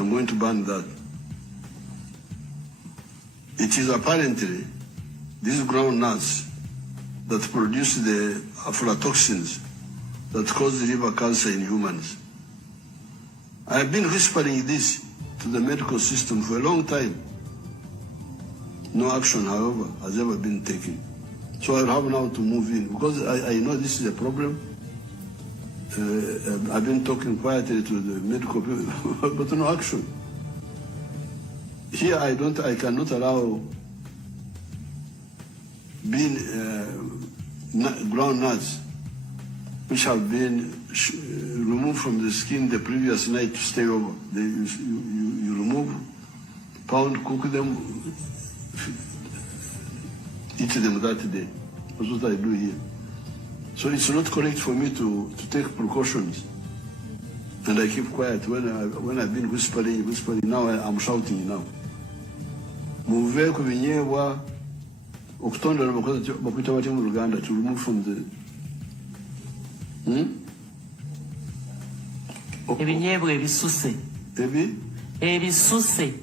I'm going to ban that. It is apparently these ground nuts that produce the aflatoxins that cause liver cancer in humans. I have been whispering this to the medical system for a long time. No action, however, has ever been taken. So I have now to move in because I know this is a problem. I've been talking quietly to the medical people, but no action. Here I cannot allow being ground nuts which have been removed from the skin the previous night to stay over. You remove, pound, cook them, eat them that day. That's what I do here. So it's not correct for me to take precautions. And I keep quiet when I've been whispering, now I'm shouting now. Muve ku binyebwa okutondera bakwita bati mu Uganda to remove from the ebinyebwa ebisuse ebisuse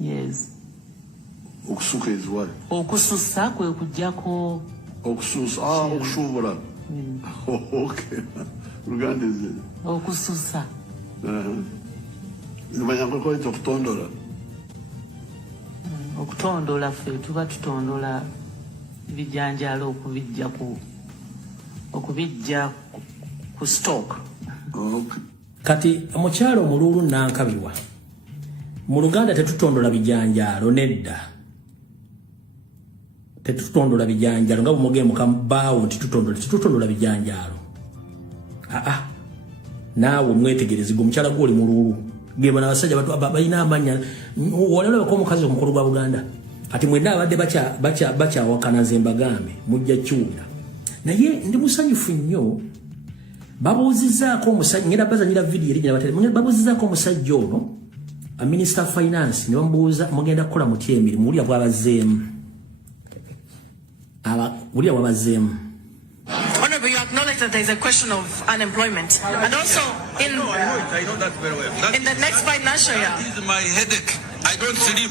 yes okusuka is what okususa kwe kujjako okususa okushubura okay Uganda is it okususa nimanyanga ko okutondora okutondola ffe tuba tutondola bijanjalo okubijja ku stock. Kati omukyalo omululu nankabirwa mu Luganda tetutondola bijanjalo nedda tetutondola bijanjalo nga bumuge mukambaawo tetutondola bijanjalo naawe mwetegereze gwe omukyala gwoli mululu geba n'abasajja balina amanya walala ko omukazi omukulu gwa Buganda kati mwenda abadde bakyawakana zembagambe mujja kyuula naye ndi musanyufu nnyo babuuzizaako omusajja ngenda bazanyira video eri gye babuuzizaako omusajja ono a minister of finance ne bamubuuza mugenda kukola mutya emirimu wulira bwabazeemu Honorable, you acknowledge that there is a question of unemployment, and also I know that very well. in the next financial year. That is my headache. I don't sleep.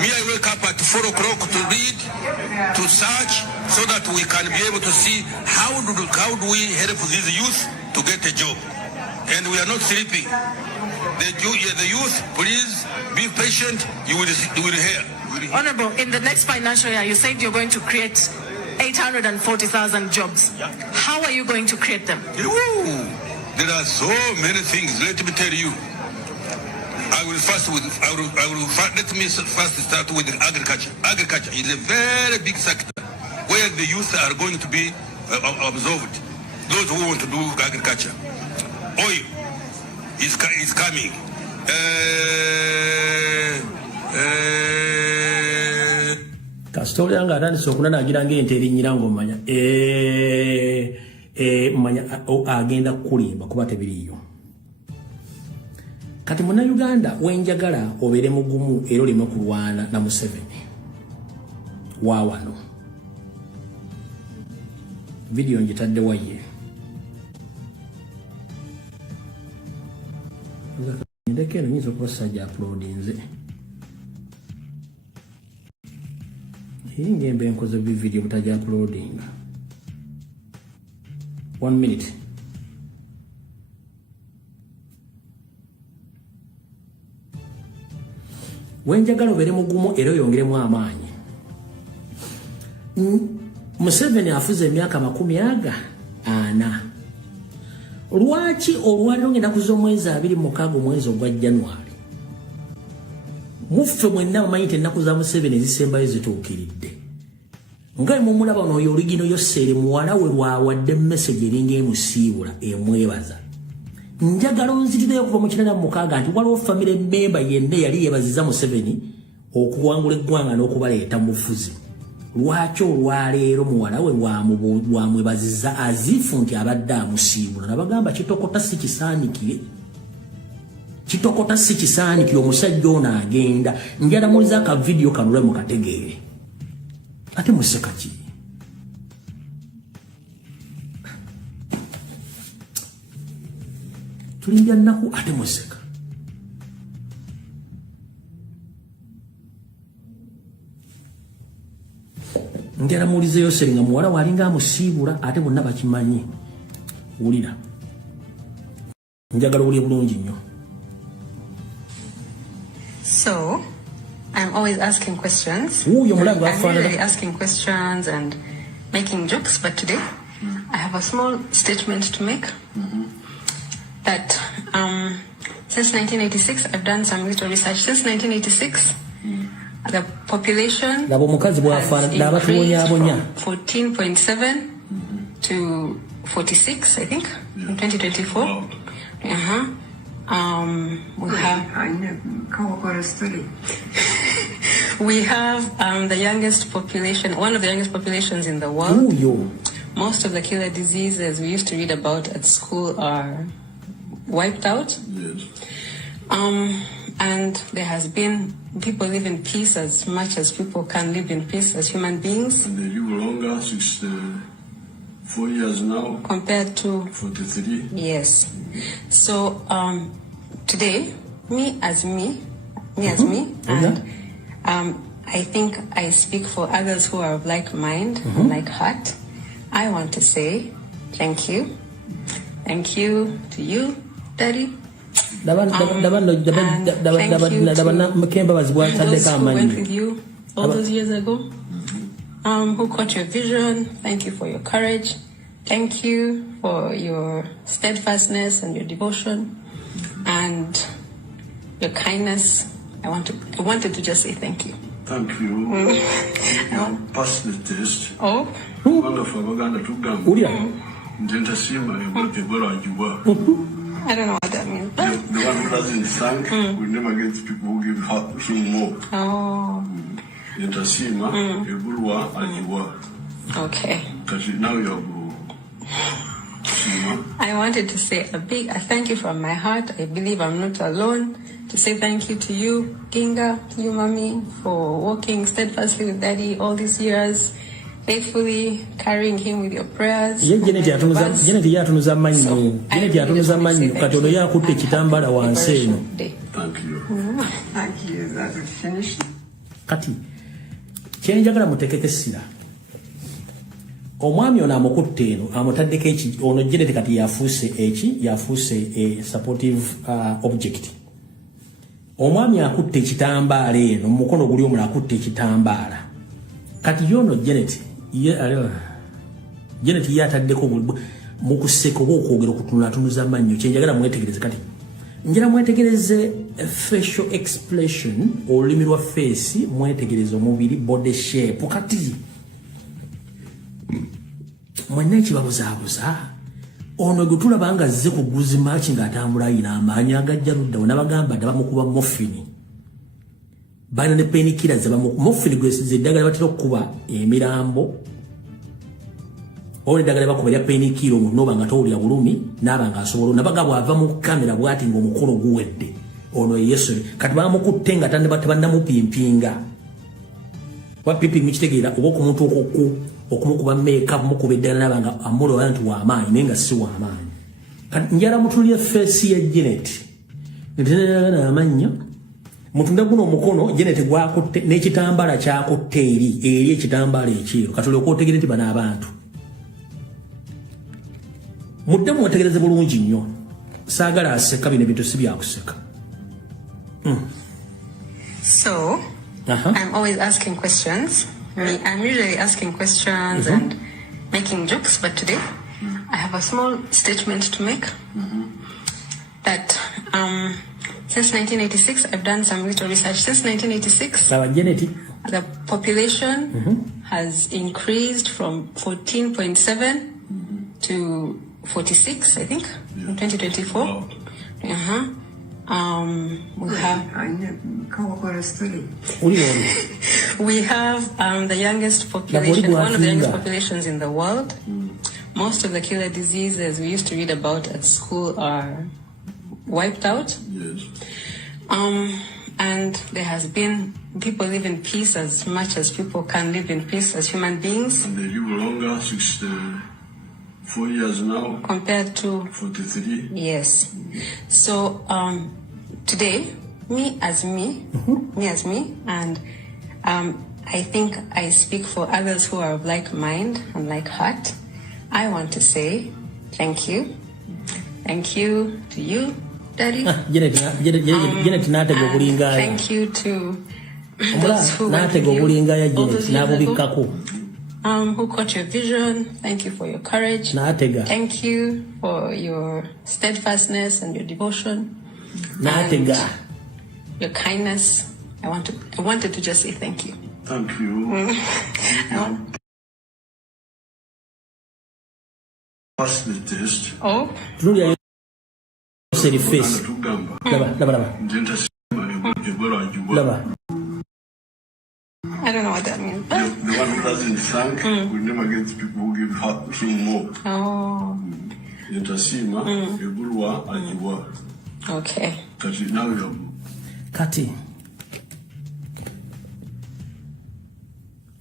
Me, I wake up at 4 o'clock to read, to search, so that we can be able to see how do we help these youth to get a job. And we are not sleeping. The youth, please be patient. You will hear. Honorable, in the next financial year, you said you're going to create 840,000 jobs. How are you going to create them? Ooh, there are so many things. Let me tell you. Let me first start with agriculture. Agriculture is a very big sector where the youth are going to be absorbed. Those who want to do agriculture. Oil is coming. Kasitoli anga atandise okunanagira ng'ente erinnyira ng'omanya manya agenda kukulimba kuba tebiriyo. Kati Munnayuganda wenjagala obeere mugumu era oleme kulwana na Museveni waawano video njitaddewa ye ndeke eno nyinza okuba sajja uploadinze ngembe nkoze video butajja uploadinga 1 minute. Wenjagala obeere mugumu era oyongeremu amaanyi. Museveni afuze emyaka 40. Lwaki olwaliro ng'ennaku z'omwezi 26 omwezi ogwa January muffe mwenna mumanyi nti ennaku za Museveni ezisembayo zituukiridde nga mumulaba n'oyo oligino Yoseri muwala we lwawadde message eringa emusiibula emwebaza. Njagala onzitireyo okuva mu 86 nti waliwo family member yenna yali yeebaziza Museveni okuwangula eggwanga n'okubaleeta mu bufuzi. Lwaki olwaleero muwala we lwamwebaziza azifu nti abadde amusiibula nabagamba kitokota si kisaanikire omusajja ono agenda njala muliza aka video kanule mukategeere ate museka ki tulimbya nnaku ate museka. Ngera mulizeyo seringa muwala walinga amusiibula ate bonna bakimanyi. Wulira. Njagala wulye bulungi nnyo. So, I'm always asking questions. I'm usually asking questions and making jokes, but today I have a small statement to make. That since 1986, I've done some little research. Since 1986, the population has increased from 14.7 to 46, I think, in 2024. We have the youngest population, one of the youngest populations in the world. Most of the killer diseases we used to read about at school are wiped out. Yes. And there has been, people live in peace as much as people can live in peace as human beings. And they live longer, 64 years now. Compared to 43. Yes. So today, me as me, and I think I speak for others who are of like mind and like heart. I want to say thank you. Thank you to you, Daddy. Thank you to those who went with you all those years ago, who caught your vision. Thank you for your courage. Thank you for your steadfastness and your devotion and your kindness. I wanted to just say thank you. Thank you. You passed the test. Oh. Wonderful. Uganda to Uganda. I don't know what that means. The one who doesn't thank will never get people who give him more. Oh. Okay. Now you're I wanted to say a thank you from my heart. I believe I'm not alone. To say thank you to you, Ginga, to you, Mommy, for walking steadfastly with Daddy all these years, faithfully carrying him with your prayers. Thank you. Thank you. That's finished. Kati. Chenjagala mutekeke sira. Omwami ono amukutte eno amutaddeko ono Janet kati yafuuse supportive object. Omwami akutte ekitambaala eno mukono guli omulala akutte ekitambaala. Kati yono Janet yataddeko mu kuseka oba okwogera okutunulatunuza amannyo kyenjagala mwetegereze kati. Njala mwetegereze facial expression olulimi lwa face mwetegereze omubiri body shape kati. Mwenna ekibabuzaabuza ono gwe tulabanga azze kuguzi maaki ng'atambula ayina amaanyi agajja luddawo n'abagamba dda bamukuba mofini balina ne penikira mofini gwesiza eddagala batera okukuba emirambo oba eddagala bakuba lya penikira omuntu n'oba nga towulira bulumi n'aba ng'asobola nabaga bw'ava mu kamera bw'ati ng'omukolo guwedde ono yesu kati bamukutte nga tebannamupimpinga wapimpinga kitegeera oba okumuntu okumukuba meeka mukuba eddagala n'abanga amulowa nti w'amaanyi naye nga si w'amaanyi njala mutulira feesi ya Janet netenagana amannya mutunda guno omukono Janet gwakutte n'ekitambaala kyakutte eri ekitambaala ekyeru katuli okwotegere nti bano abantu mudde mwetegereze bulungi nnyo saagala aseka bino ebintu si byakuseka. So I'm always asking questions. I'm usually asking questions and making jokes, but today I have a small statement to make. That since 1986, I've done some little research. Since 1986, the population has increased from 14.7 to 46, I think, in 2024. We have the youngest population, one of the youngest populations in the world. Most of the killer diseases we used to read about at school are wiped out. Yes. And there has been, people live in peace as much as people can live in peace as human beings. And they live longer, 64 4 years now. Compared to 43. Yes. So today, me as me, and I think I speak for others who are of like mind and like heart. I want to say thank you. Thank you to you, Daddy. Thank you to those who went with you, who caught your vision. Thank you for your courage. Thank you for your steadfastness and your devotion. And your kindness. I wanted to just say thank you. Thank you. Pass the test. Oh. I don't know what that means. The one who doesn't thank will never get people who give him more. Oh. Okay. Kati.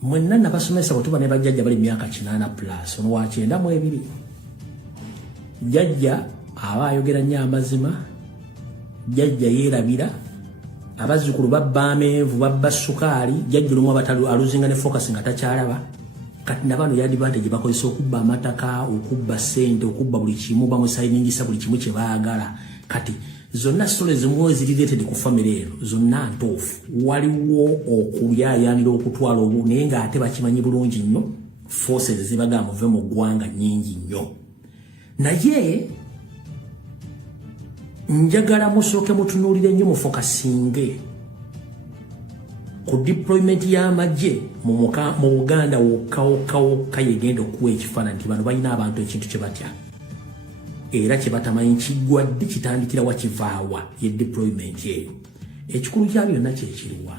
Mwenna nabasomesa bwe tuba ne bajjajja bali myaka 8 plus ono wa 9 mu ebiri. Jjajja aba ayogera nnyo amazima. Jjajja yeerabira. Abazzukulu babba amenvu babba sukaali jjajja lumu abatalu aluzinga ne focus nga takyalaba. Kati nabano yadi advantage bakozesa okubba amataka, okubba ssente, okubba buli kimu bamusayiningisa buli kimu kye baagala. Kati zonna stories zimwe zirireetedde ku family eno zonna ntuufu. Waliwo okulyayanira okutwala obu naye ng'ate bakimanyi bulungi nnyo forces zibaga muve mu ggwanga nnyingi nnyo. Naye njagala musooke mutunuulire nnyo mufokasinge ku deployment y'amagye mu Uganda wokka yegenda okuwa ekifaananyi nti bano balina abantu ekintu kye batya era kye batamanyi kiggwadde kitandikira wakivaawa ye deployment eyo. Ekikulu kya byonna kyekiriwa.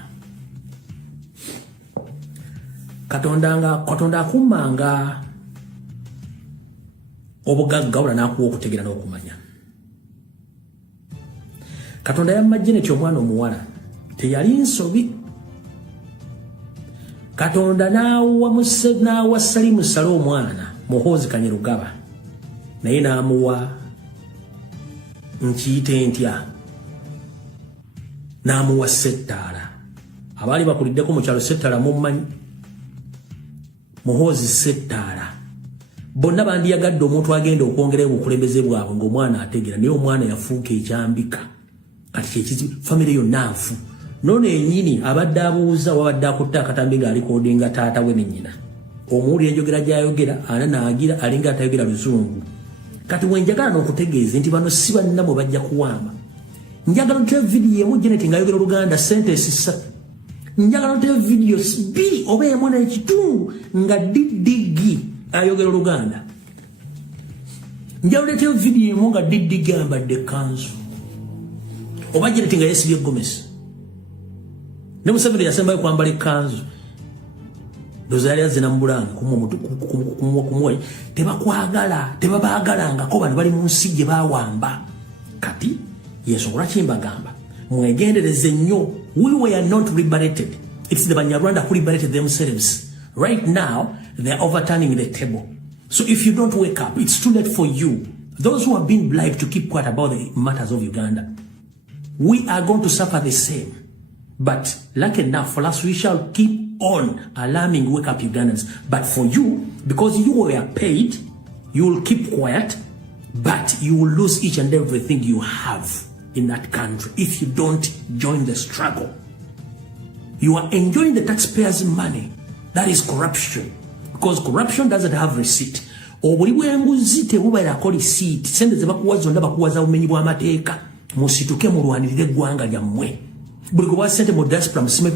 Katonda akummanga obugagga wala n'akuwa okutegera n'okumanya. Katonda yammajje nekyo omwana omuwala teyali nsobi. Katonda n'awa Salimu Salo omwana Muhoozi Kanyerugaba naye n'amuwa nkiyite ntya n'amuwa Settaala. Abaali bakuliddeko mu kyalo Settaala mummanyi Muhoozi Settaala. Bonna bandiyagadde omuntu agenda okwongera obukulembeze bwabwe ng'omwana ategera naye omwana yafuuka ekyambika. Kati kyekizibu famire yonna nfu. Nono ennyini abadde abuuza wabadde akutta akatambi ng'alikodinga taata we ne nnyina. Omuwulira enjogera gy'ayogera ana naagira alinga atayogera Luzungu. Kati wenjagala n'okutegeeza nti bano si bannamwe bajja kuwamba. Njagala nte video emu Janet ng'ayogera Oluganda sentence 3. Njagala nte video 2 oba emu n'ekitundu nga Didigi ayogera Oluganda. Njagala nte video emu nga Didigi ayambadde kanzu. Oba Janet nga yeesibye Gomesi. Ne Museveni yasembayo kwambala ekkanzu. Dozali azina mbulanga kumwe tebakwagala tebabaagalangako bano bali mu nsi gye baawamba. Kati yesobola kimbagamba mwegendereze nnyo. We were not liberated. It's the Banyarwanda who liberated themselves. Right now they are overturning the table. So if you don't wake up, it's too late for you. Those who have been bribed to keep quiet about the matters of Uganda, we are going to suffer the same. But lucky enough for us, we shall keep on alarming wake up Ugandans. But for you, because you were paid, you will keep quiet, but you will lose each and everything you have in that country if you don't join the struggle. You are enjoying the taxpayers' money. That is corruption. Because corruption doesn't have receipt. Obuli bwenguzi tebubairako receipt. Sente ze bakuwa zonna bakuwaza bumenyi bw'amateeka. Musituke mulwanirire eggwanga lyammwe. Buli gwe bwasente mu diaspora musime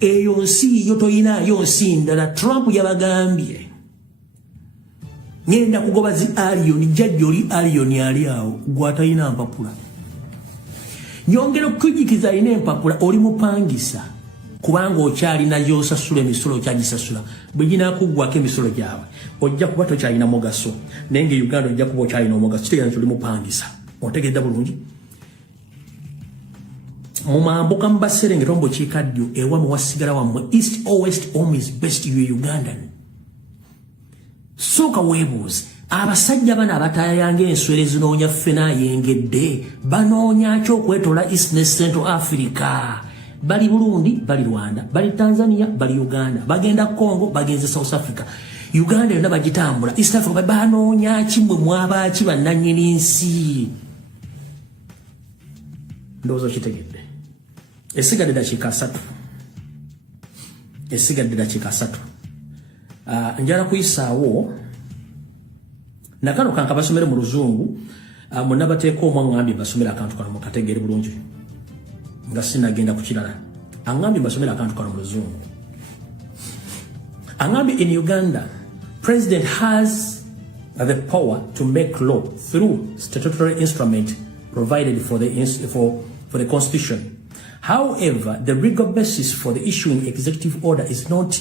eyo nsi yo toyinaayo nsi ndala. Trump yabagambye ngenda kugoba zi aliyoni jjajja oli aliyoni ali awo gwatayina mpapula. Nyongera okukujikiza alina empapula oli mupangisa kubanga okyalina gy'osasula emisolo okyagisasula. Bwe ginaakuggwako emisolo gyabwe ojja kuba tokyalina mugaso naye nga Uganda ojja kuba okyalina omugaso kitegeeza nti oli mupangisa. Otegedde bulungi. Mumambuka mbaserengeta mu bukiikaddyo ewammwe wasigala wammwe east or west home is best you Ugandan. Sooka weebuuze abasajja bana abatayange enswere zinoonya ffena yengedde banoonya ki okwetola East ne Central Africa bali Burundi bali Rwanda bali Tanzania bali Uganda bagenda Congo bagenze South Africa Uganda yonna bagitambula East Africa banoonya ki mwe mwabaki bannannyini nsi ndowooza kitegedde esigadde dakiika 3 njala kuyisaawo nakano kanka basomere mu luzungu monna bateeka omwangambye basomere akantu kano mukategeere bulungi nga sinagenda ku kirala angambye basomere akantu kano mu luzungu angambye in Uganda president has the power to make law through statutory instrument provided for the constitution. However, the legal basis for the issuing executive order is not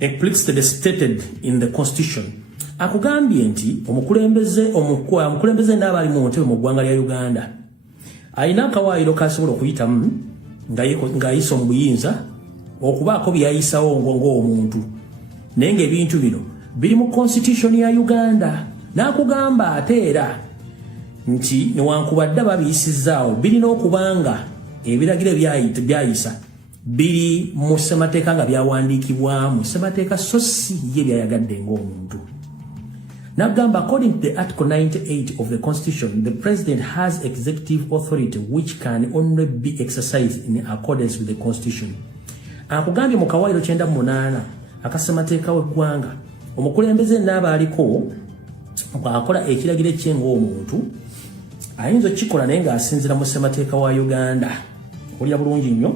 explicitly stated in the constitution. Akugambye nti omukulembeze n'abali mu ntebe mu ggwanga lya Uganda alina akawaayiro kasobola okuyitamu ng'ayisa omubuyinza okubaako byayisawo ng'omuntu naye ng'ebintu bino biri mu constitution ya Uganda n'akugamba ate era nti newankubadde babiyisizaawo birina okubanga ebiragiro byayisa biri mu ssemateeka nga byawandiikibwamu ssemateeka so si ye byayagadde ng'omuntu n'agamba according to the article 98 of the constitution the president has executive authority which can only be exercised in accordance with the constitution. Akugambye mu kawaayiro 98 akassemateeka w'eggwanga omukulembeze n'abaaliko akola ekiragiro kye ng'omuntu ayinza okikola naye ng'asinziira mu ssemateeka wa Uganda olya bulungi nnyo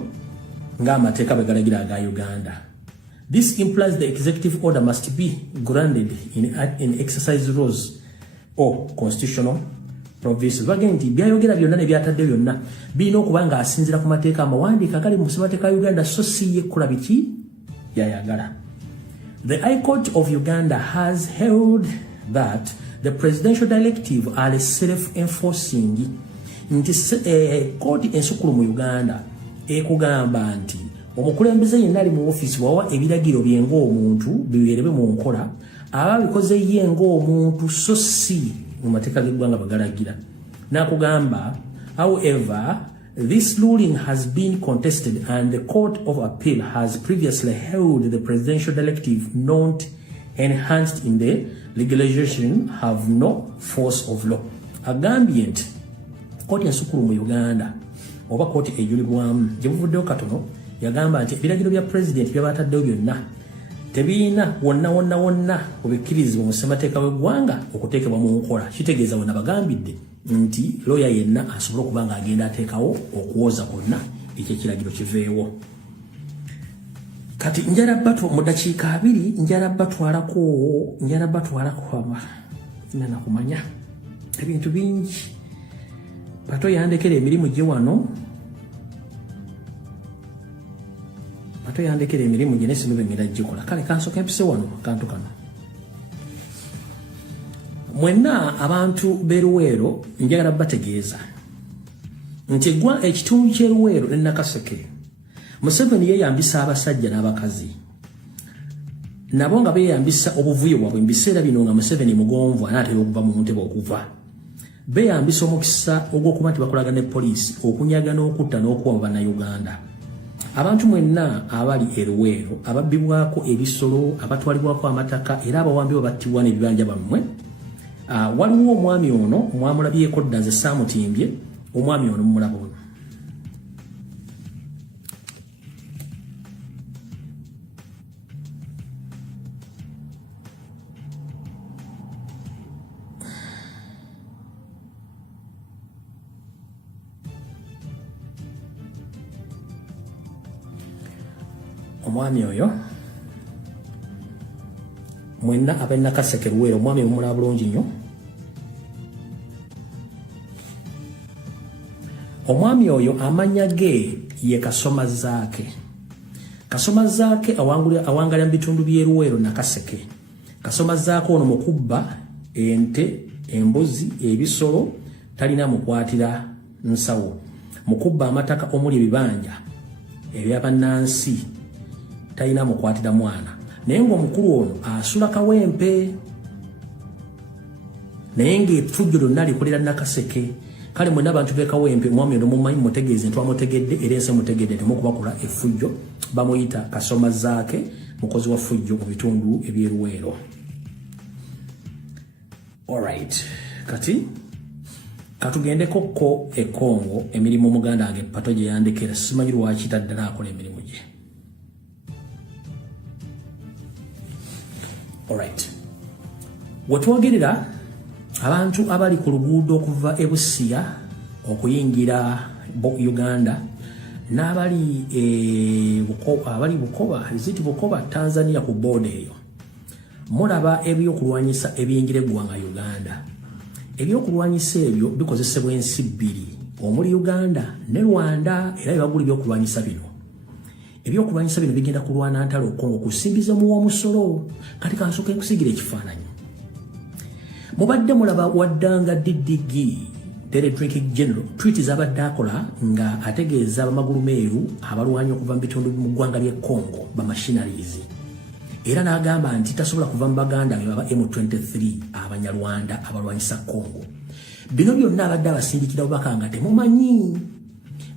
ng'amateeka bwe galagira aga Uganda. This implies the executive order must be grounded in exercise laws or constitutional provisions. Bagenda nti byayogera byonna ne byatadde byonna birina okuba ng'asinziira ku mateeka amawandiika agali mu ssemateeka ya Uganda so si ye kukola biki byayagala. The High Court of Uganda has held that the presidential directive are self-enforcing. Nti kooti ensukulu mu Uganda ekugamba nti omukulembeze yenna ali mu ofiisi wawa ebiragiro bye ng'omuntu biweerebe mu nkola aba bikoze ye ng'omuntu so si mu mateeka g'eggwanga bagalagira. N'akugamba however this ruling has been contested and the Court of Appeal has previously held the presidential directive not enhanced in the legalization have no force of law. Agambye nti kooti ensukulu mu Uganda oba kooti ejulibwamu gye buvuddeyo katono yagamba nti ebiragiro bya president byabataddeyo byonna tebiina wonna obikkirizibwa mu ssemateeka w'eggwanga okuteekebwa mu nkola. Kitegeeza wonna bagambidde nti looya yenna asobola okuba ng'agenda ateekawo okuwoza kwonna ekyo ekiragiro kiveewo. Kati njala mu dakiika 2 njala batwalako nakumanya ebintu bingi Pato yandekera emirimu gye wano Pato yandekera emirimu gye nesi nubengera gikola kale kansoka empise wano kantu kano mwenna abantu beruweero njagala bategeeza nti gwa ekitundu ky'eruweero ne Nakaseke Museveni yeeyambisa abasajja n'abakazi nabo nga beeyambisa obuvuyo bwabwe mu biseera bino nga Museveni mugonvu anaatera okuva mu ntebe okuva beeyambisa omukisa ogw'okuba nti bakolagana ne poliisi okunyaga n'okutta n'okuwa mu bannayuganda. Abantu mwenna abali eruweero ababbibwako ebisolo abatwalibwako amataka era abawambi babattibwa n'ebibanja bammwe waliwo omwami ono mwamulabyeko dda nze saamutimbye omwami ono mumulaba ono omwami oyo mwenna ab'e Nakaseke Luweero omwami mumulaba bulungi nnyo. Omwami oyo amanya ge ye Kasoma Zaake. Kasoma Zaake awangalira mu bitundu by'e Luweero Nakaseke. Kasoma Zaake ono mukubba ente embuzi ebisolo talina mukwatira nsawo mukubba amataka omuli ebibanja ebyabannansi talina mukwatira mwana naye ng'omukulu ono asula kawempe naye ng'effujjo lyonna likolera Nakaseke. Kale mwenna abantu b'Ekawempe omwami ono mumanyi mutegeeze ntwamutegedde era ensi mutegedde temukubakola effujjo bamuyita Kasoma Zaake mukozi wa ffujjo mu bitundu eby'Eruweero. Alright, kati katugendeko ko e Congo emirimu Muganda ange pato gye yandekera simanyi lwaki taddala akola emirimu gye. Alright, wetwogerera abantu abali ku luguudo okuva e Busia okuyingira Uganda n'abali abali Bukoba iziti Bukoba Tanzania ku boda eyo mulaba ebyokulwanyisa ebiyingira eggwanga Uganda. Ebyokulwanyisa ebyo bikozesebwa ensi bbiri omuli Uganda ne Rwanda era bagula ebyokulwanyisa bino. Ebyokulwanyisa bino bigenda kulwana ntalo Congo kusimbiza mu w'omusolo. Kati kansooke nkusigira ekifaananyi. Mubadde mulaba waddanga DDG Director General tweet zabadde akola nga ategeeza abamagulu meeru abalwanyi okuva mu bitundu mu ggwanga ly'e Congo ba machineries. Era n'agamba nti tasobola kuva mu Baganda baba M23 Abanyarwanda abalwanyisa Congo. Bino byonna abadde abasindikira obubaka nga temumanyi.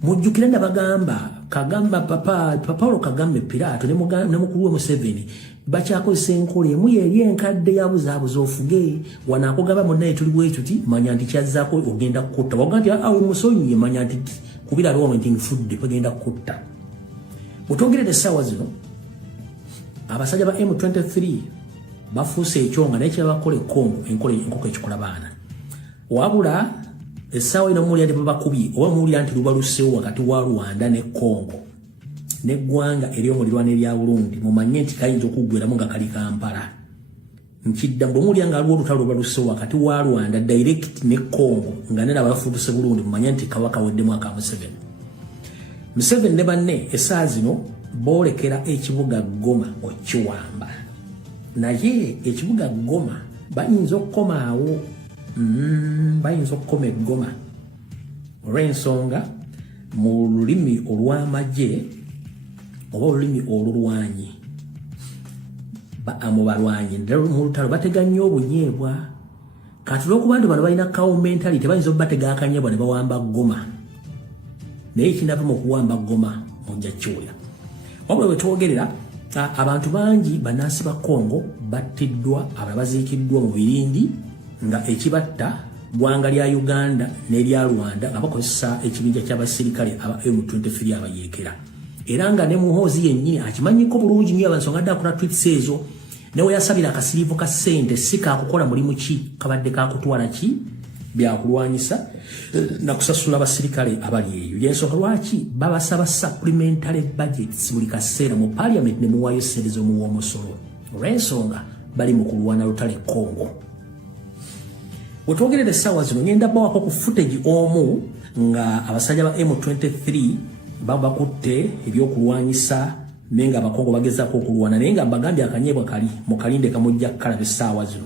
Mujjukira Nabagamba Kagamba Paulo Kagame Pirato ne mukulu we Museveni bakyakozesa enkola emu yeri enkadde yabuzaabuza ofuge wanaakugamba munnaye tuli bwe tuti manya nti kyazzaako ogenda kukutta waga nti awe musonyiye manya nti kubira lwawe nti nfudde bagenda kukutta. Mutongerere essaawa zino abasajja ba M23 bafuuse ekyonga naye kyebakola Congo enkola enkoko ekikola baana wabula essaawa ino muwulira nti babakubye oba muwulira nti lubalusewo wakati wa Rwanda ne Congo neggwanga ery'omulirwana erya Burundi mumanye nti kayinza okuggweramu nga kali Kampala. Nkidda bwe muwulira nga aliwo olutalo lubalusewo wakati wa Rwanda direct ne Congo nga nena abafuduse Burundi mumanye nti kawaka weddemu aka Museveni ne banne essaawa zino boolekera ekibuga Goma okiwamba naye ekibuga Goma bayinza okukomaawo bayinza okukoma eggoma olw'ensonga mu lulimi olw'amagye oba olulimi olulwanyi mu balwanyi mu lutalo batega nnyo obunyeebwa kati olw'okuba nti bano balina kawo mentality bayinza okubatega akanyeebwa ne bawamba Goma naye ekinava mu kuwamba Goma mujja kiwulira. Wabula bwe twogerera abantu bangi bannansi ba Congo battiddwa abalala baziikiddwa mu birindi nga ekibatta ggwanga lya Uganda n'erya Rwanda nga bakozesa ekibinja ky'abasirikale aba M23 abayeekera. Era nga ne muhoozi yennyini akimanyiko bulungi nnyo abansonga adde akola tweets ezo newe yasabira akasiriivu ka ssente si kaakukola mulimu ki kabadde kaakutwala ki byakulwanyisa na kusasula abasirikale abali eyo. Yensonga lwaki babasaba supplementary budgets buli kaseera mu parliament ne muwaayo ssente z'omuwa omusolo olw'ensonga bali mu kulwana lutale Congo. Wetwogerera essaawa zino ngenda bawako ku footage omu nga abasajja ba M23 bakutte ebyokulwanyisa naye nga Abakongo bagezaako okulwana naye nga mbagambye akanyeebwa kali mu kalinde kamujja kukalaba essaawa zino.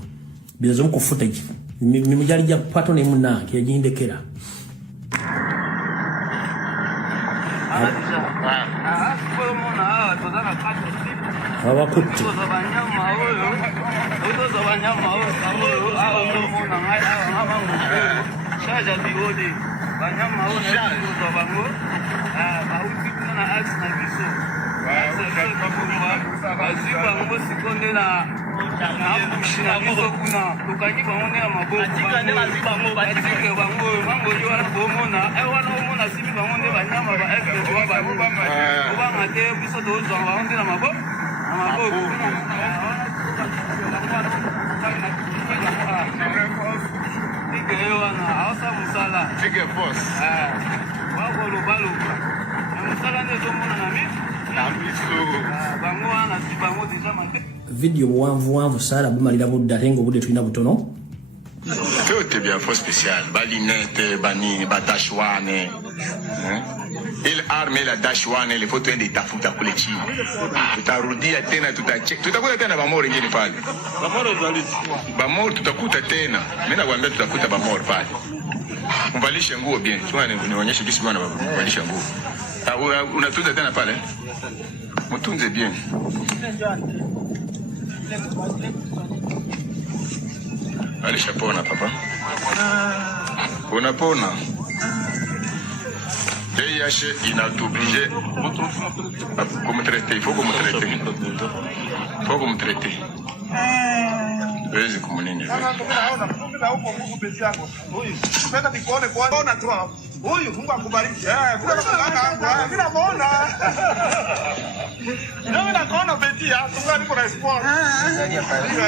Bino zimu ku footage mimujalijja pato ne munnange yagindekera. Abakutte video buwanvuwanvu saala bumalira budde ate ng'obudde tulina butono. Tout bien fort spécial. Balinette, bani, batashwane. Il arme la dashwane, il faut tuende itafuta kule chini. Tutarudia tena, tutakuta tena bamori ngine pale. Bamori tutakuta tena. Mimi nakwambia tutakuta bamori pale. Mvalishe nguo bien. Chua nionyeshe jinsi bwana mvalishe nguo. Unatunza tena pale? Mtunze bien. Alishapona papa. Unapona. VIH inatoblige comme traiter, il faut comme traiter. Faut comme traiter. Wezi kumunini. Huyu Mungu akubariki. Bila muona. Ndio naona betia, tunga niko na espoir.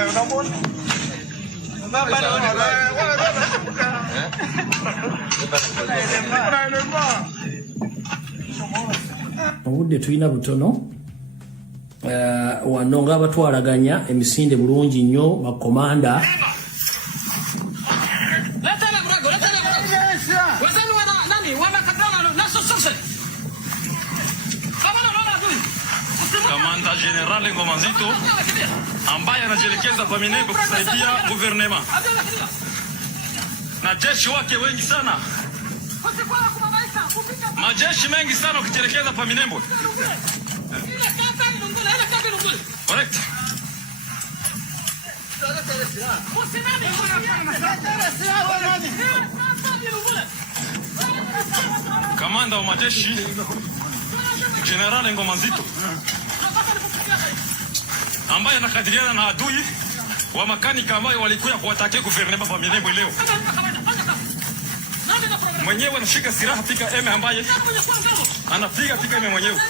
Unamuona? Obudde tulina butono wano nga batwalaganya emisinde bulungi nnyo bakomanda Kamanda General Ngoma Nzito ambaye anajielekeza kwa Minembwe kusaidia guvernema na jeshi wake wengi sana, majeshi mengi sana ukijielekeza kwa Minembwe. Correct. Kamanda wa majeshi General Ngoma Nzito ambaye anakadiriana na adui wa makanika ambayo walikuja kuwatakia guvernema kwa Minembwe leo. Mwenyewe anashika silaha pika M ambaye anapiga pika M mwenyewe.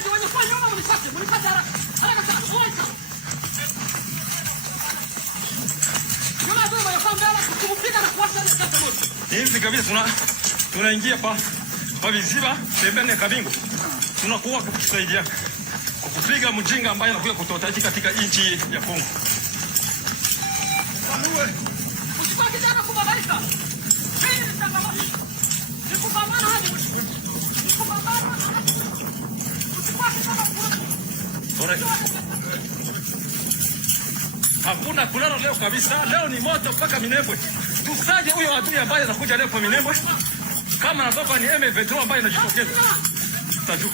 Hivi kabisa tunaingia pa viziba pembeni ya Kabingo. Tunakuwa kusaidia kupiga mjinga ambaye anakuja kutotaji katika nchi ya Kongo. Hakuna kulala leo kabisa. Leo ni moto mpaka Minembwe. Tusaje huyo adui ambaye anakuja leo kwa Minembwe? Kama natoka ni M23 ambaye inajitokeza. Tajua.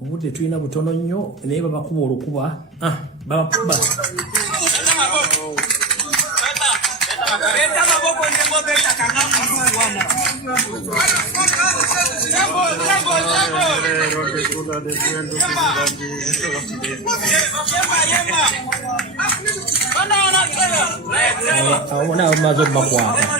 Obudde tulina butono nnyo naye babakuba olukuba babakuba awona amaze okubakwata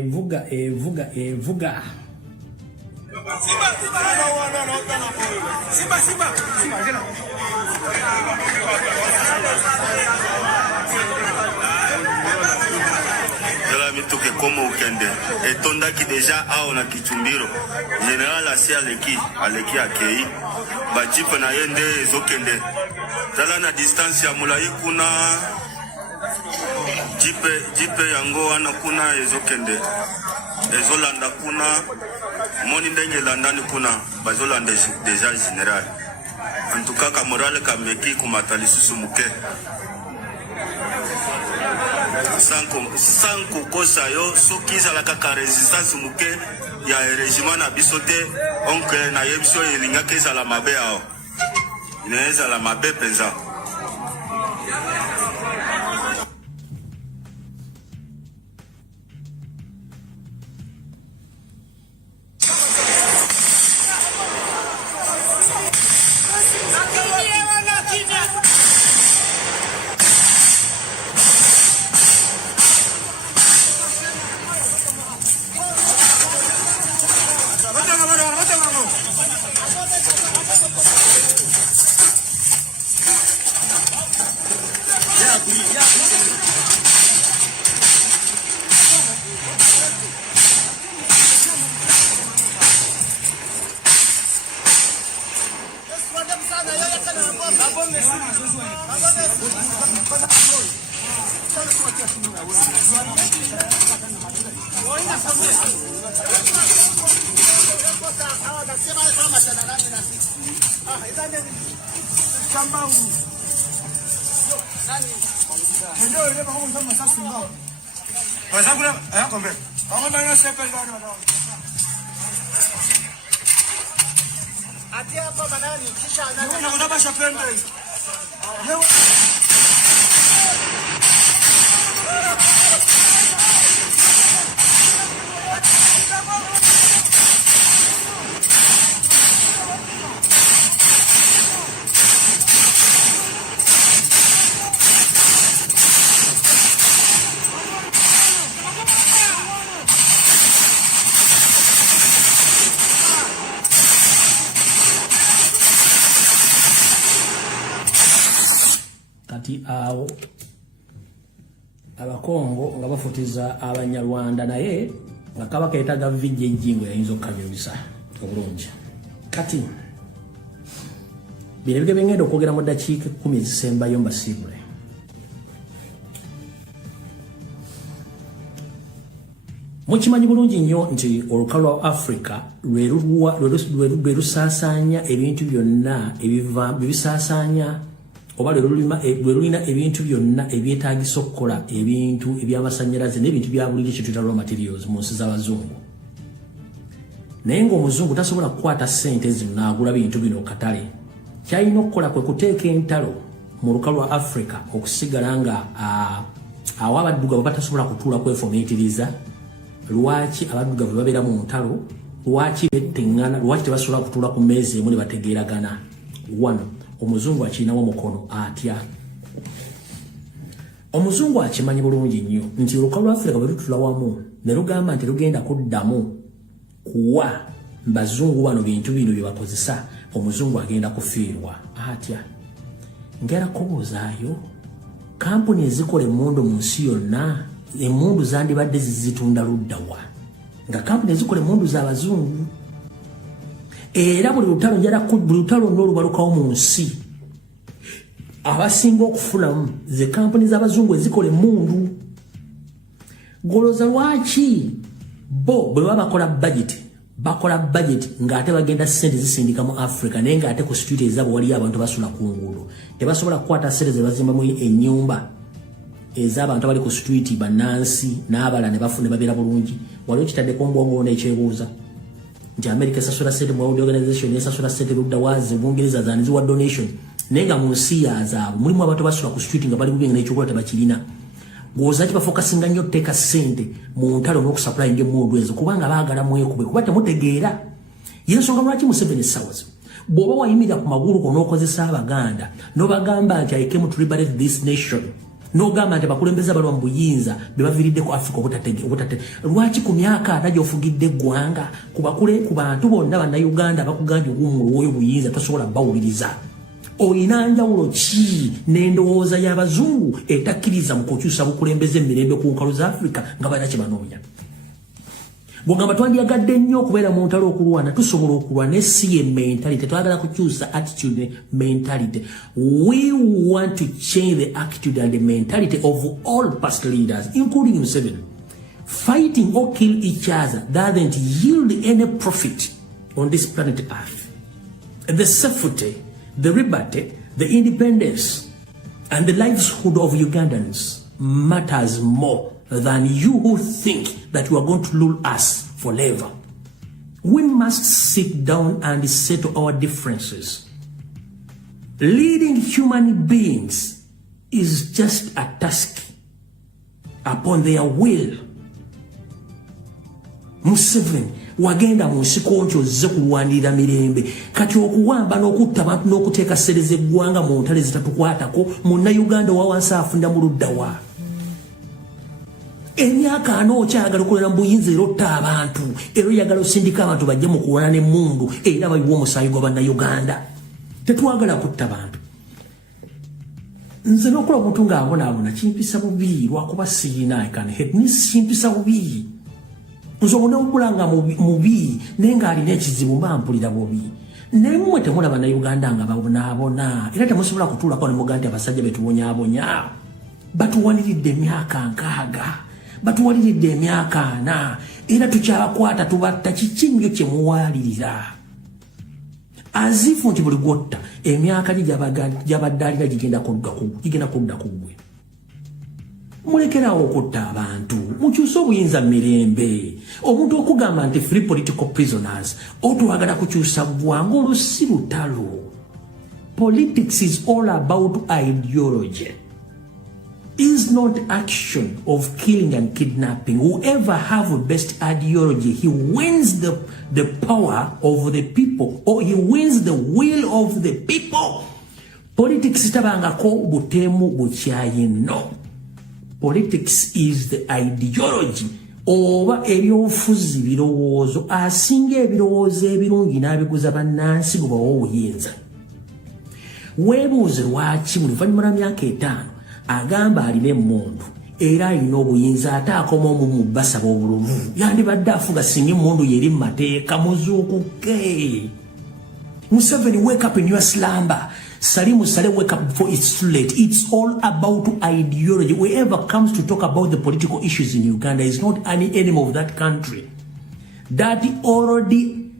evuga Yala mituke komo ukende etonda ki deja ao na kichumbiro general asi aleki akei bajipe na yende ezokende zala na distance ya mulai kuna jipe yango wana kuna ezokende ezolanda kuna moni ndenge landani kuna bazolanda deja général en tout cas ka moral kameki kumata lisusu muke sans kokosa yo soki ezalaka ka résistance muke ya régiment na biso te oncle na yebiso elingaka ezala mabe ao inaweza mabe penza. Awo abakongo nga bafutiza abanyarwanda naye nga kaba keetaga vijje ejjingo yayinza okukanyumisa obulungi kati bino ebige bengenda okwogera mu ddakiika 10 ezisembayo mbasiibule mukimanyi bulungi nnyo nti olukalu lwa Africa lwe lusaasaanya ebintu byonna ebisaasaanya oba lulina ebintu byonna ebyetaagisa okukola ebintu eby'amasannyalaze n'ebintu bya buliri kyetuyita raw materials mu nsi z'abazungu naye ng'omuzungu tasobola kukwata ssente zino n'agula bintu bino katale kyalina okukola kwe kuteeka entalo mu lukalu lwa Africa okusigala nga awo abaddugavu batasobola kutuula kwefomeetiriza lwaki abaddugavu babeera mu ntalo lwaki betteŋŋana lwaki tebasobola kutuula ku mmeeza emu ne bategeeragana wano omuzungu akinawo mukono atya omuzungu akimanyi bulungi nnyo nti olukalu lwa Africa bwe lutula wamu ne lugamba nti lugenda kuddamu kuwa bazungu bano bintu bino bye bakozesa omuzungu agenda kufiirwa atya ngera kubuzaayo kampuni ezikola emmundu mu nsi yonna emmundu zandibadde zizitunda luddawa nga kampuni ezikola emmundu z'abazungu era buli lutalo n'olubalukawo mu nsi abasinga okufunamu ze kampuni z'abazungu ezikola emmundu goloza lwaki bo bwe baba bakola budget ng'ate bagenda ssente zisindika mu Africa naye ng'ate ku street ezabo waliyo abantu basula ku nguudo tebasobola kukwata ssente ze bazimbamu ennyumba ez'abantu abali ku street bannansi n'abala ne bafuna babeera bulungi waliwo kitaddeko mbwongo n'ekyebuuza nti America esasula ssente mu World Organization esasula ssente ludda waazi Bungereza zaaniziwa donation naye nga mu nsi yazaabwe mulimu abantu basula ku street nga bali bubenga n'ekyokola tebakirina gwoza kibafokasinga nnyo okuteeka ssente mu ntalo n'okusupply ng'emmundu ezo kubanga baagala mwekube kuba temutegeera yensonga lwaki Museveni South bw'oba wayimirira ku magulu ko n'okozesa Abaganda n'obagamba nti I came to liberate this nation n'ogamba nti abakulembeze abalwa mu buyinza be baviiridde ku Africa obutate lwaki ku myaka ata gy'ofugidde eggwanga ku bantu bonna bannayuganda bakugambye ogumu olw'oyo buyinza tosobola bawuliriza oyina njawulo ki n'endowooza y'abazungu etakkiriza mu kukyusa bukulembeze emirembe ku nkalu za Africa nga balina kye banoonya bwogamba twandyagadde nnyo okubeera mu ntalo okulwana tusobola okulwana si ye mentality twagala kukyusa attitude mentality. We want to change the attitude and the mentality of all past leaders including Museveni. Fighting or kill each other doesn't yield any profit on this planet Earth. The safety, the liberty, the independence and the livelihood of Ugandans matters more than you who think that you are going to rule us forever. We must sit down and settle our differences. Leading human beings is just a task upon their will. Museveni wagenda mu nsiko nti ozze kulwanirira mirembe kati okuwamba n'okutta abantu n'okuteeka sereze eggwanga mu ntale zitatukwatako munnayuganda wawansi afunda mu ludda wa emyaka ano okyayagala okolera mu buyinza era otta abantu era oyagala osindika abantu bajje mu kuwona n'emmundu era bayiwa omusaayi gwa bannayuganda tetwagala kutta bantu. Nze n'okola omuntu ng'abonaabona kimpisa bubi lwakuba siina kimpisa bubi. Nzobona okulanga mubi nenga alina ekizibu mpulira bubi. Nemwe temulaba na Uganda nga babonaabona era temusobola kutuulako ne muganda abasajja betubonyaabonya. Batuwaniridde emyaka 6, batuwaniridde emyaka 4 era tukyabakwata tubatta kiki nnyo kye muwalirira. Azifu nti buli gwotta emyaka gyabadde alina gigenda kudda ku ggwe. Mulekerawo okutta abantu mukyuse obuyinza mirembe. Omuntu okugamba nti free political prisoners otwagala kukyusa ggwanga olwo si lutalo. Politics is all about ideology. Is not action of killing and kidnapping. Whoever have the best ideology, he wins the power of the people, or he wins the will of the people. Politics tabangako butemu bukyayi no. Politics is the ideology oba ebyobufuzi birowoozo asinga ebirowoozo ebirungi n'abiguza bannansi gwe bawa obuyinza. Weebuuze lwaki mu luvannyuma lwa myaka 5 agamba alina emmundu era alina obuyinza ate akoma omu mu basaba obuluvu yandibadde afuga singa emmundu yeri mu mateeka muzuukuke. Museveni, wake up in your slumber. Salimu Saleh, wake up before it's too late. It's all about ideology. Whoever comes to talk about the political issues in Uganda is not any enemy of that country. That already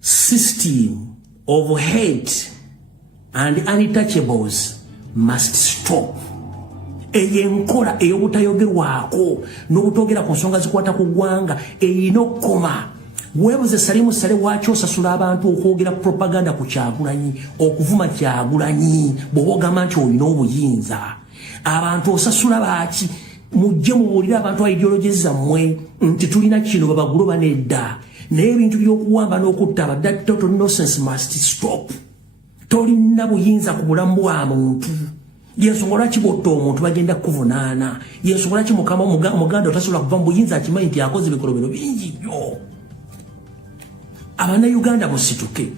system of hate and untouchables must stop. Eyenkola eyobutayogerwako n'obutogera ku nsonga zikwata ku ggwanga eyina okukoma. Weebuze Salimu Saleh lwaki osasula abantu okwogera propaganda ku Kyagulanyi okuvuma Kyagulanyi bw'oba ogamba nti olina obuyinza. Abantu osasula baaki mujje mubuulire abantu ideology zammwe nti tulina kino babaguloba nedda naye ebintu by'okuwamba n'okutta abadde total nonsense must stop. Tolina buyinza ku bulamu bwa muntu. Yensonga lwaki botta omuntu bagenda kuvunaana. Yensonga lwaki mukama omuganda otasobola kuva mu buyinza akimanyi nti akoze ebikolobero bingi nnyo. Abana Uganda musituke.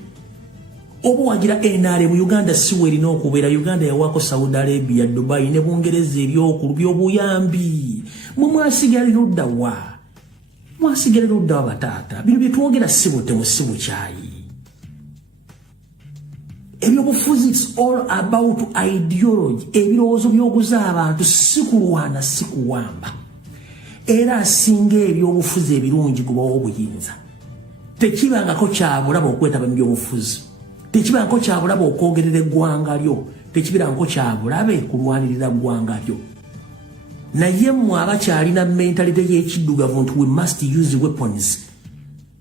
Obo wagira NRM mu Uganda siwe erina okubeera. Uganda yawako Saudi Arabia, Dubai ne Bungereza ebyokulu by'obuyambi. Mwasigalira ludda wa? Mwasigalira ludda wa bataata? Bino bye twogera si butemu si bukyayi. Ebyobufuzi, it's all about ideology. Ebirowoozo by'oguza abantu si kulwana si kuwamba. Era asinga ebyobufuzi ebirungi gubawo obuyinza. Tekibangako kyabulaba okwetaba mu byobufuzi. Tekibangako kyabulaba okwogerera eggwanga lyo. Tekibangako kyabulabe kulwanirira ggwanga lyo. Naye mmwe abakyalina mentality y'ekiddugavu nti we must use weapons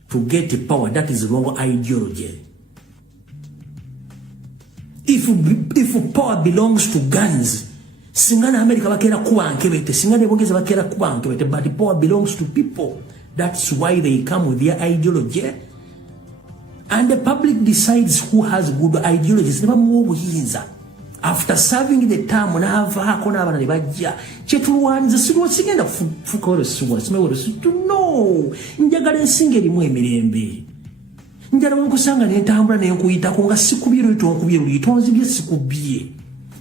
to get power. That is wrong ideology. If power belongs to guns, singa na America bakera kuba nkebete, singa ne Bongeza bakera kuba nkebete, but the power belongs to people. That's why they come with their ideology. And the public decides who has good ideologies. Never more buyinza. After serving the term, n'avaako n'abaana ne bajja. Kyetulwaniza sigenda kufuuka olusuwa, simewe olusuwa. No! Njagala ensinga erimu emirembe. Njagala nkusanga n'entambula n'enkuyitako nga sikubye luyita onkubye luyita onzibye sikubye.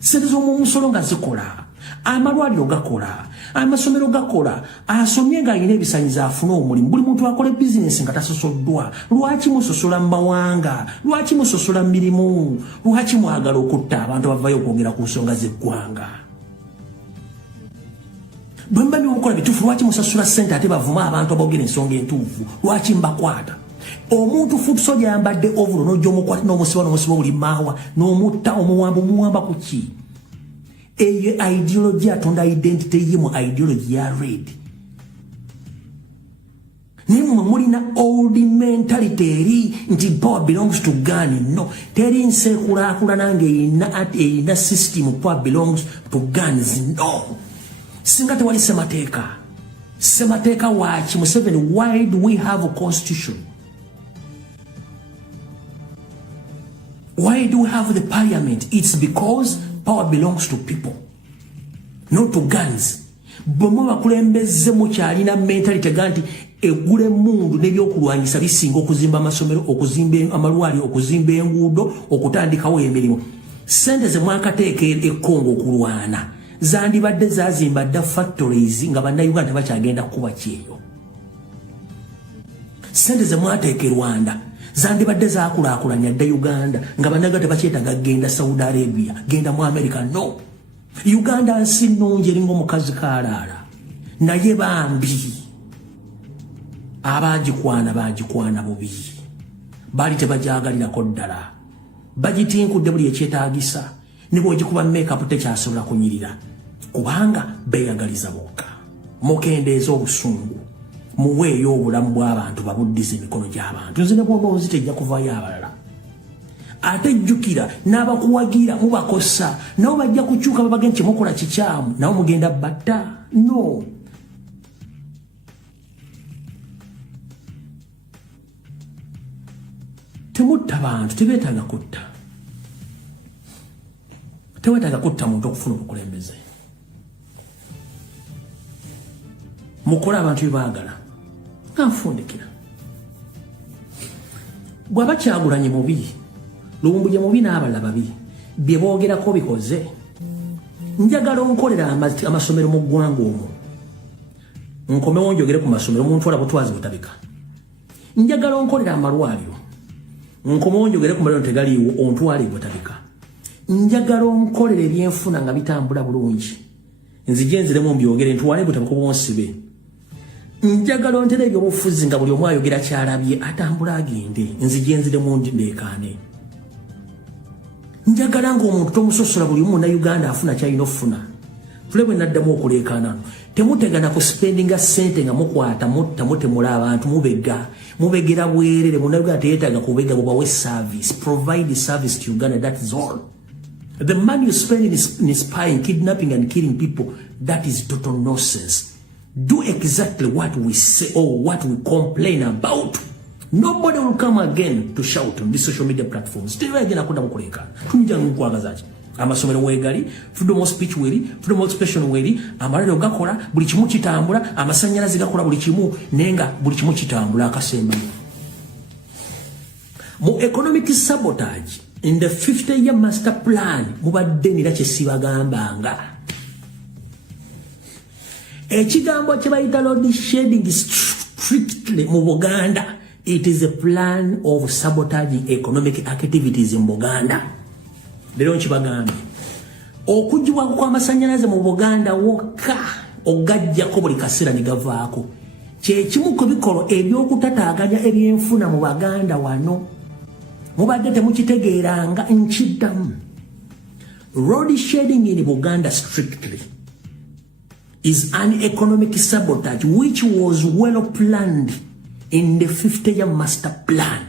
Sente z'omu musolo nga zikola. amalwaliro gakola, amasomero gakola, asomye ng'alina ebisaanyizo afuna omulimu, buli muntu akola bizinesi nga tasosoddwa. Lwaki musosola mu mawanga? Lwaki musosola mu mirimu? Lwaki mwagala okutta abantu abavayo okwogera ku nsonga z'eggwanga? Bwe mba byomukola bituufu, lwaki musasula ssente ate bavuma abantu aboogera ensonga entuufu? Lwaki mbakwata? Omuntu foot soldier yambadde ovulo n'ojja omukwata n'omusiba buli maawa n'omutta omuwamba ku ki? Eyo ideology atonda identity ye mu ideology ya red. Nimwe mulina old mentality eri nti power belongs to gun. No, teri nsekulaakulana ng'eyina system power belongs to guns. No. Singa tewali semateeka waki Museveni, why do we have a constitution? Why do we have the parliament? It's because power belongs to people, not to guns. Bomo bakulembeze mukyalina mentality ganti egule mundu nebyokulwanyisa bisinga okuzimba amasomero, okuzimba amalwaliro, okuzimba enguudo, okutandikawo emirimu. Sente ze mwakateeka ekongo okulwana zandibadde zazimba dda factories nga bannayuganda bakyagenda kuba kyeyo. Sente ze mwateeka Rwanda zandibadde zakulaakulanya dda Uganda nga bannayuganda bakyetaaga genda Saudi Arabia, genda mu America. No, Uganda nsi nnungi eringa omukazi kaalaala, naye bambi abagikwana bubi, baali tebagyagalirako ddala, bagitinkudde buli ekyetaagisa, ne bw'ogikuba make-up tekyasobola kunyirira kubanga beeyagaliza bokka. Mukendeeza obusungu, muweeyo obulamu bw'abantu babuddiza emikono gy'abantu. Nze ne bw'onoozi tejja kuvaayo abalala. Ate jjukira n'abakuwagira mubakosa, nabo bajja kukyuka babagenda kyemukola kikyamu, nabo mugenda batta. No. Temutta bantu, tebeetaaga kutta. Tewetaaga kutta muntu okufuna obukulembeze. Mukola abantu byebaagala. Nfundikira. Bw'aba Kyagulanyi mubi, Lumbuye mubi n'abalala babi, bye boogerako bikoze. Njagala onkolera amasomero mu ggwanga omwo. Nkomewo njogere ku masomero, omuntu wala butwazi butabika. Njagala onkolera amalwaliro. Nkomewo njogere ku malwaliro tegaliiwo, ontwale butabika. Njagala onkolera ebyenfuna nga bitambula bulungi. Nzije nziremu mbyogere ntwale butabika bwonsibe. Njagala ontere ebyobufuzi nga buli omu ayogera kyalabye atambula agende. Nzije nziremu ndeekaane. Njagala ng'omuntu tomusosola buli omu Uganda afuna kyalina okufuna. Tule bwe naddamu okuleekaana. Temutegana ku spendinga ssente nga mukwata mutemula abantu mubegera bwerere. Munnayuganda teyeetaaga kubega bubawe service. Provide service to Uganda, that is all. The money you spend in spying, kidnapping and killing people, that is total nonsense. Do exactly what we say or what we complain about. Nobody will come again to shout on these social media platforms. Still again akunda mukuleka. Tumija nkwagazaje. Amasomero wegali, freedom of speech weri, freedom of expression weri, amalero gakola, buli kimu kitambula, amasanyalaze gakola buli kimu, nenga buli kimu kitambula akasemba. Mu economic sabotage in the 50-year master plan mubadde nira kyesibagambanga. Ekigambo kye bayita load shedding strictly mu Buganda. It is a plan of sabotaging economic activities in Buganda. Lero nkibagambye. Okujjibwa kw'amasanyalaze mu Buganda wokka ogajjako buli kaseera ne gavaako. Kye kimu ku bikolo eby'okutataaganya ebyenfuna mu Baganda wano. Mubadde temukitegeeranga nkiddamu. Road shedding in Buganda strictly is an economic sabotage which was well planned in the 50-year master plan.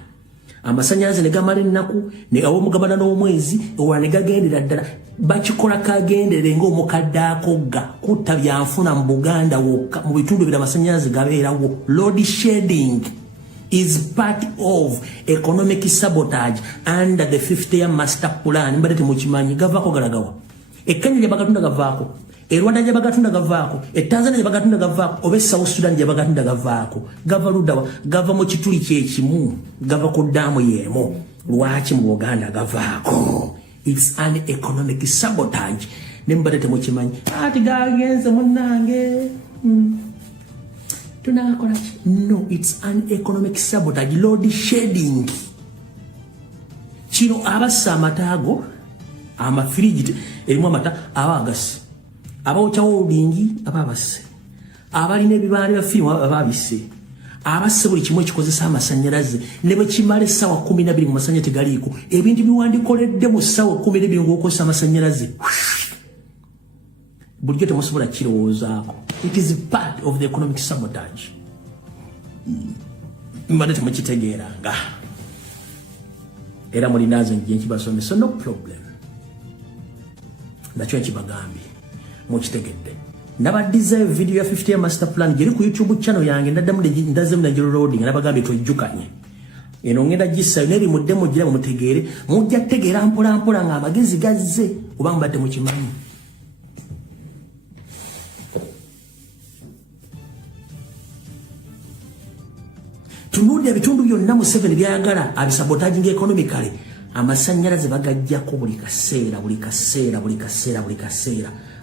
Amasanyalaze ne gamala ennaku ne awomugabana n'omwezi owala ne gagendera ddala bakikola kagendere ng'omukadde akogga kutta byanfuna mu Buganda wokka mu bitundu bira amasanyalaze gabeerawo. Load shedding is part of economic sabotage under the 50-year master plan. Mbadde temukimanyi gavaako galagawa. Ekenya gye bagatunda gavaako. Rwanda gye bagatunda gavaako. Tanzania gye bagatunda gavaako. Oba South Sudan gye bagatunda gavaako. Gava ludawa. Gava mu kituli kyekimu. Gava ku ddaamu yeemu. Lwaki mu Buganda gavaako? It's an economic sabotage nembadde temukimanyi ati gagenze munnange tunakola ki? No, it's an economic sabotage, load shedding. Kino abassa amataago amafirigi erimu amata abagasi abawokyawo obingi ababasse abalina ebibande bya firimu ababisse abasse buli kimu ekikozesa amasannyalaze ne bwe kimala essaawa 12 mu masannyalaze tegaliiko ebintu biwandikoledde mu ssaawa 12 ng'okozesa amasannyalaze bulijjo temusobola kirowoozaako. It is part of the economic sabotage. Mbadde temukitegeeranga era mulinazo nje nkibasomye, so no problem. Nakyo nkibagambye mukitegedde. Nabaddiza video ya 50 ya master plan giri ku YouTube channel yange ndaddamu ndaze mnajiro loading nabagambye twejjukanye. Eno ngenda gisa neri muddemu gira mutegeere mujja tegeera mpola mpola nga amagezi gazze oba mbadde mukimanyi. Tunudde ebitundu byonna mu 7 byayagala abisabotaginga economically amasannyalaze bagajjako buli kaseera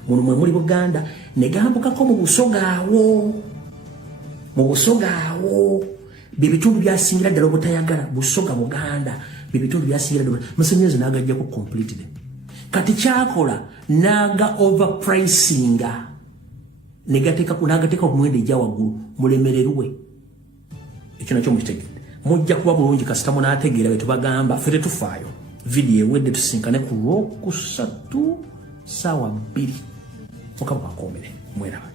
muno mwe muli Buganda ne gambukako mu busogaawo bibitundu byasingira ddala obutayagala busoga Buganda bibitundu byasingira ddala amasannyalaze n'agajjako completely kati kyakola naga overpricinga n'agateeka ku muwendo ejja waggulu mulemererwe. Ekyo nakyo mukitegedde mujja kuba bulungi kasita munaategeera bwe tubagamba ffe tetufaayo video ewedde tusinkane ku Lwokusatu ssaawa 2 mukama bakomere mweraba.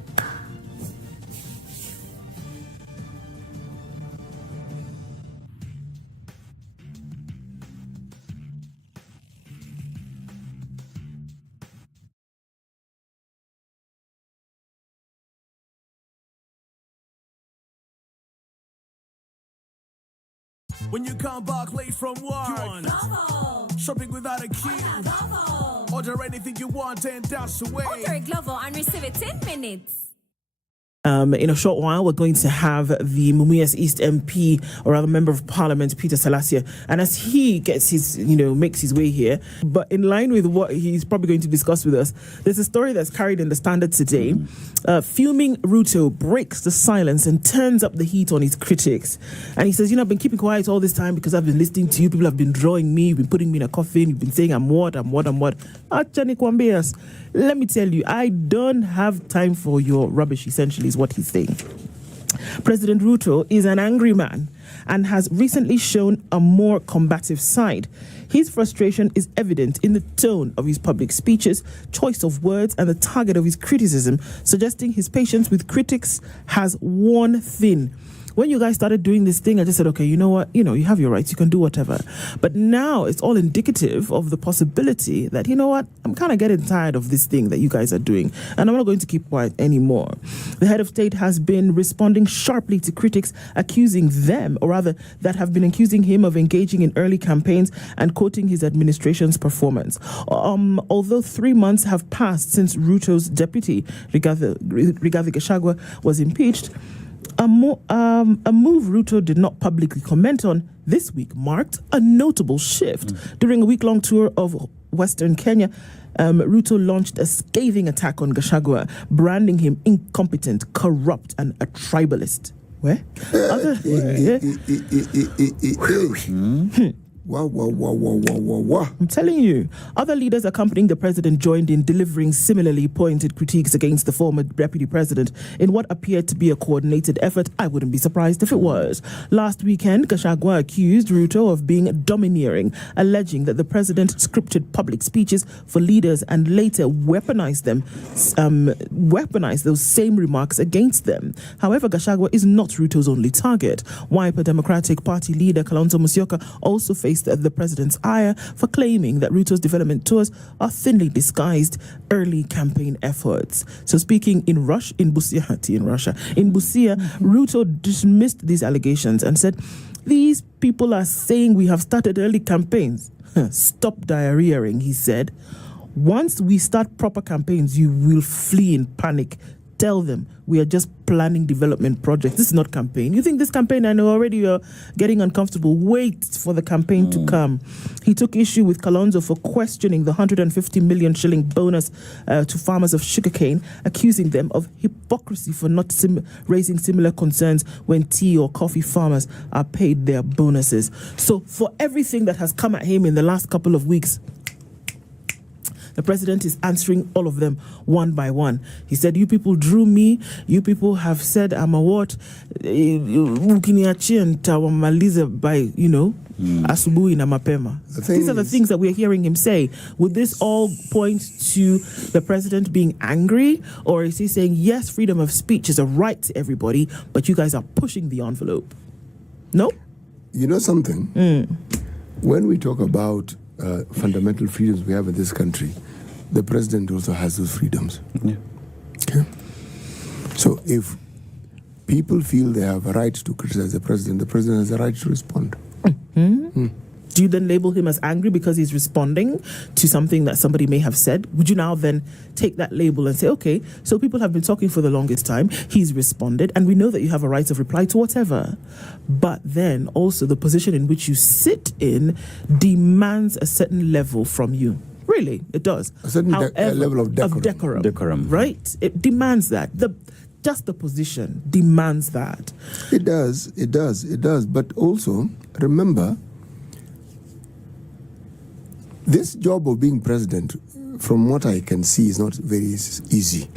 When you come back late from work, shopping without a queue, order anything you want and dash away. Order a Glovo and receive it 10 minutes. In a short while, we're going to have the Mumuye's East MP, or rather Member of Parliament, Peter Salasya. And as he gets his, makes his way here, but in line with what he's probably going to discuss with us, there's a story that's carried in the Standard today. Fuming Ruto breaks the silence and turns up the heat on his critics. And he says, I've been keeping quiet all this time because I've been listening to you. People have been drawing me. You've been putting me in a coffin. You've been saying I'm what. Achani Kwambeas. Let me tell you, I don't have time for your rubbish, essentially, is what he's saying. President Ruto is an angry man and has recently shown a more combative side. His frustration is evident in the tone of his public speeches, choice of words, and the target of his criticism, suggesting his patience with critics has worn thin. When you guys started doing this thing, I just said, okay, you know what? You have your rights. You can do whatever. But now it's all indicative of the possibility that, you know what? I'm kind of getting tired of this thing that you guys are doing. And I'm not going to keep quiet anymore. The head of state has been responding sharply to critics accusing them, or rather that have been accusing him of engaging in early campaigns and quoting his administration's performance. Although 3 months have passed since Ruto's deputy, Rigathi Gachagua, was impeached, a move Ruto did not publicly comment on this week marked a notable shift. During a week-long tour of Western Kenya, Ruto launched a scathing attack on Gachagua, branding him incompetent, corrupt, and a tribalist. Where? Wow. I'm telling you, other leaders accompanying the president joined in delivering similarly pointed critiques against the former deputy president in what appeared to be a coordinated effort. I wouldn't be surprised if it was. Last weekend, Gachagua accused Ruto of being domineering, alleging that the president scripted public speeches for leaders and later weaponized those same remarks against them. However, Gachagua is not Ruto's only target. Wiper Democratic Party leader Kalonzo Musyoka also faced the president's ire for claiming that Ruto's development tours are thinly disguised early campaign efforts. So speaking in Busia, Ruto dismissed these allegations and said, "These people are saying we have started early campaigns. Stop diarrheaing," he said. "Once we start proper campaigns, you will flee in panic. Tell them we are just planning development projects. This is not campaign. You think this campaign, I know already you're getting uncomfortable. Wait for the campaign to come. He took issue with Kalonzo for questioning the 150 million shilling bonus to farmers of sugarcane, accusing them of hypocrisy for not raising similar concerns when tea or coffee farmers are paid their bonuses. So for everything that has come at him in the last couple of weeks, the president is answering all of them one by one. He said, you people drew me. You people have said I'm a what? Ukiniachia nitawamaliza by, asubuhi na mapema. These are the things that we're hearing him say. Would this all point to the president being angry? Or is he saying, yes, freedom of speech is a right to everybody, but you guys are pushing the envelope? No? You know something? When we talk about fundamental freedoms we have in this country, the president also has those freedoms. Yeah. Okay. So if people feel they have a right to criticize the president has a right to respond. Do you then label him as angry because he's responding to something that somebody may have said? Would you now then take that label and say, okay, so people have been talking for the longest time, he's responded, and we know that you have a right of reply to whatever. But then also the position in which you sit in demands a certain level from you. Really, it does. A certain level of decorum. Decorum. Right? It demands that. Just the position demands that. It does. But also, remember, this job of being president, from what I can see, is not very easy.